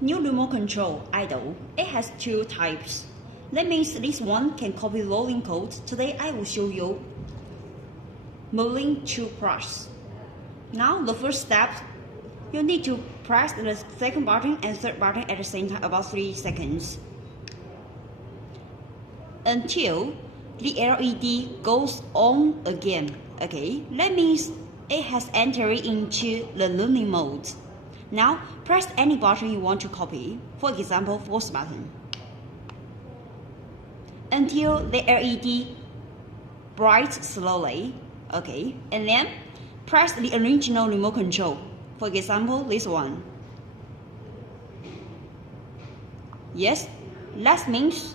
New remote control, idle. It has two types. That means this one can copy rolling code. Today I will show you Merlin 2 Plus. Now the first step, you need to press the second button and third button at the same time about 3 seconds. Until the LED goes on again. Okay, that means it has entered into the learning mode. Now press any button you want to copy, for example, force button, until the LED brights slowly. Okay, and then press the original remote control, for example, this one. Yes, that means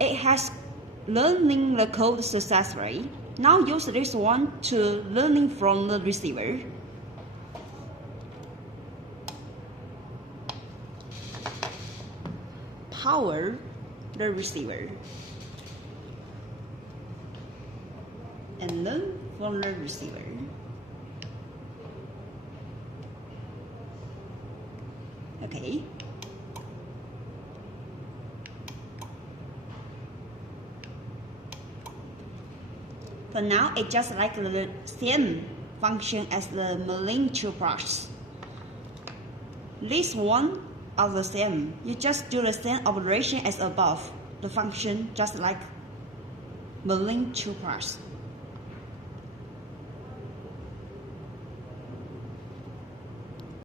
it has learning the code successfully. Now use this one to learning from the receiver. Power the receiver and learn from the receiver. Okay. For now, it's just like the same function as the Merlin 2 Plus. This one are the same. You just do the same operation as above. The function just like Merlin 2 Plus.